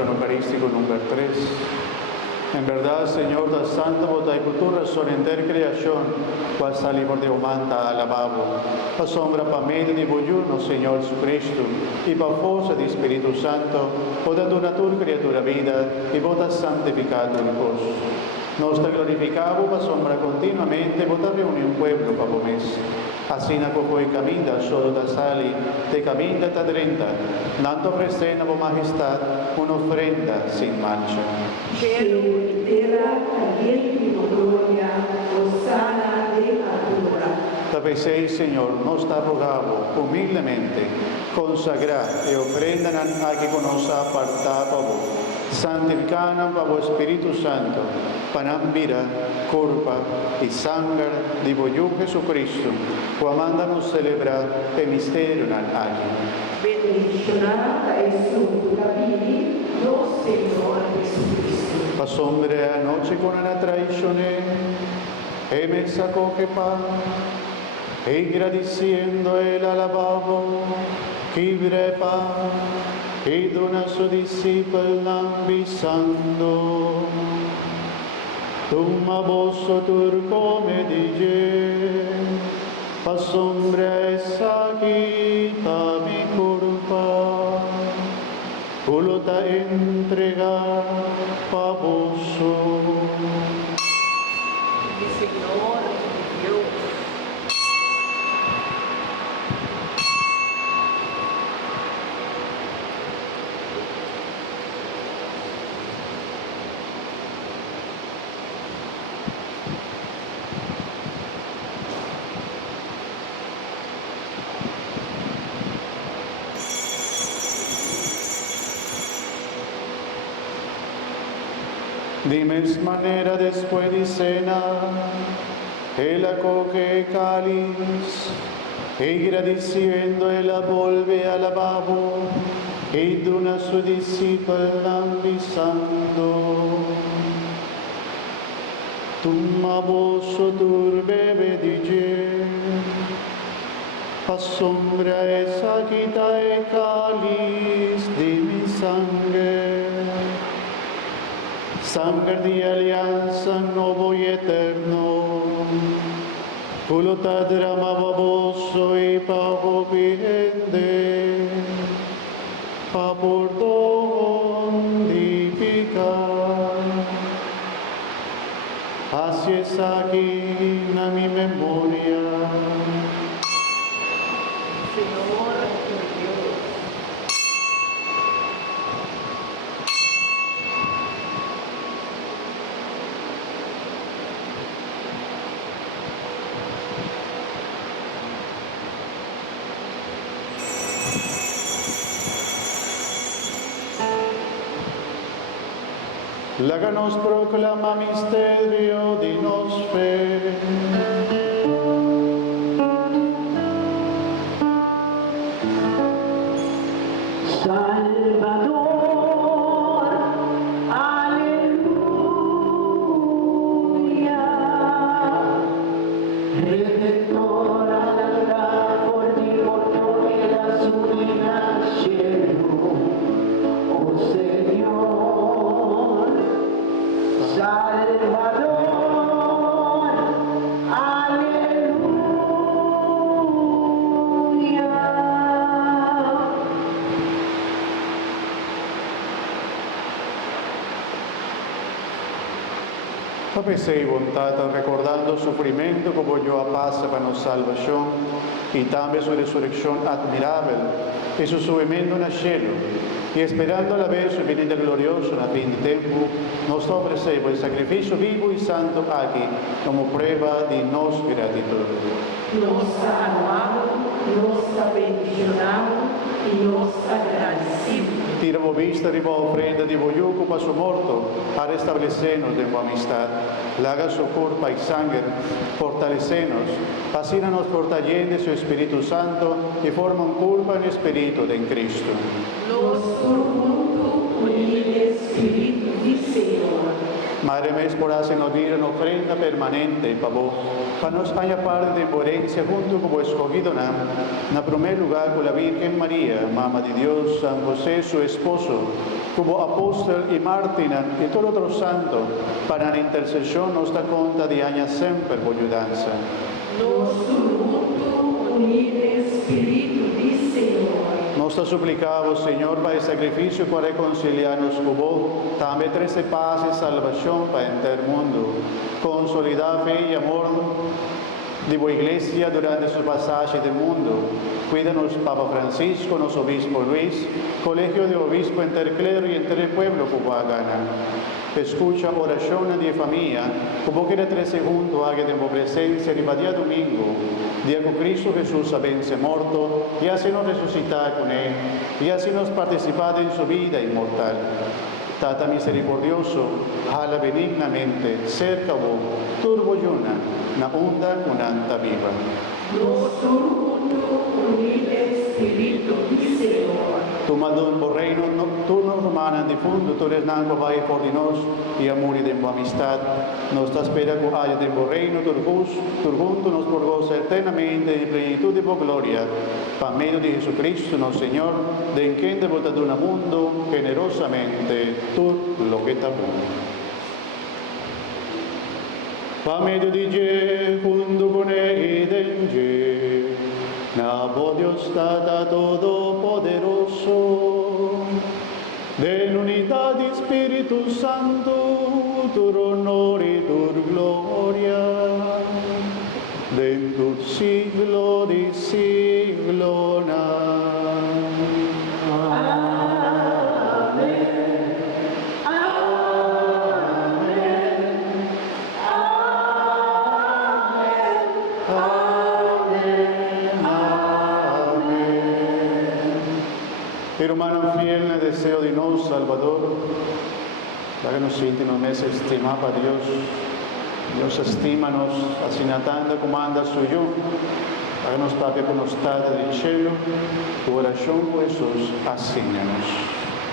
oración eucarística número 3. En verdad, Señor, da santa vota y cultura solenter creación, cual sali por Dios manta alababo. Pa sombra pa medio de boyuno, Señor Jesucristo, y pa forza di Spirito Santo, vota donatur criatura vida, y vota santificado el vos. Nos te glorificamos pa sombra continuamente, vota reúne un pueblo pa mes. Así na coco y camina, solo da sali, te camina ta drenta, dando presena vo majestad, una ofrenda sin mancha. Cielo y tierra, caliente con gloria, Hosanna de altura. Tapeceis, Señor, nos está rogado humildemente, consagrar y ofrendan a que conoce apartar para vos. Santificanan para vos Espíritu Santo, panam vida, culpa y sangre de voyú Jesucristo, cuamándanos celebrar el misterio en agua. Benediccionata es su capili, no Señor Jesucristo. Pa sombra noche con una traición, me sacó que pan, e agradeciendo el alababo, que pan, y dona su discípulo ambisando. Tuma vosso turco me dice, pa sombra esa quita mi culpa, voluta entregar pa vosso. Señor Dios. De misma manera después de cena, él acoge cáliz, y agradeciendo él la vuelve al lavabo, y dona a su discípulo ambisando. Toma vosso turbe bedice, pa sombra esa quita el cáliz de mi sangre. Sangre de alianza nuevo y eterno, voluntad derramaba vosso y pago piende, pa perdón de pecar. Así es aquí en mi memoria. Señor Dios. La nos proclama misterio de nos fe. Salvador, aleluya. Redentor, alegrar por ti, por todo el azul y cielo, oh Señor. Salvador, aleluya. Tapece y voluntad recordando su sufrimiento como yo a paz para nuestra salvación y también su resurrección admirable y su subimiento en el cielo y esperando a la vez su venida gloriosa en el fin de tiempo, nos ofrecemos el sacrificio vivo y santo aquí como prueba de nuestra gratitud. Nos amamos, nos bendicionamos y nos agradecemos. Tiramos vista de la ofrenda de Boyuco para su muerto, para restablecernos de la amistad. Laga su cuerpo y sangre, fortalecernos, fascínanos fortaleciendo su Espíritu Santo y forma un cuerpo en espíritu de Cristo. Nos junto con el Espíritu de Señor. Madre mía, por hacernos vida en ofrenda permanente para vos, para nos haya parte de herencia junto con vos escogido en primer lugar con la Virgen María, Mamá de Dios, San José, su esposo, como apóstol y mártina e todo outro santo, para a intercesión nostra conta di agna sempre vogliudanza. Nostro mundo unire Espírito de Senhor. Nostra supplicavo, Señor, para el sacrificio para reconciliarnos con vos, también trece paz y salvación para el mundo. Consolidar fe y amor de vuestra iglesia durante su pasaje del mundo. Cuídanos, Papa Francisco, nuestro obispo Luis, colegio de obispo entre el clero y entre el pueblo como gana. Escucha oración de familia, como que trece junto haga de presencia de día domingo, día con Cristo Jesús vence muerto, y así nos resucitar con él, y así nos participar en su vida inmortal. Tata misericordioso, jala benignamente, cerca vos, turbo yuna, na onda cunanta viva. Nostro mundo unire Espírito de Senhor. Tu madon por reino nocturno romana difundo, tu eres nanco vai por di nos, y amor de amistad. Nos ta espera con haya de por reino, tu junto nos por goza eternamente en plenitud de gloria. Pa medio de Jesucristo, nuestro Señor, de en quien devota de un mundo, generosamente, tú lo que te Pa medio di Je, junto con él en Je, na Dios Tata Todopoderoso, de la unidad de Espíritu Santo, tu honor y tu gloria, de tu siglo de siglo. Hermano fiel en el deseo de nos, Salvador, háganos íntimos meses estimar a Dios. Dios estímanos, así natanda comanda suyo. Háganos Padre con los del cielo, tu oración, Jesús, asígnanos.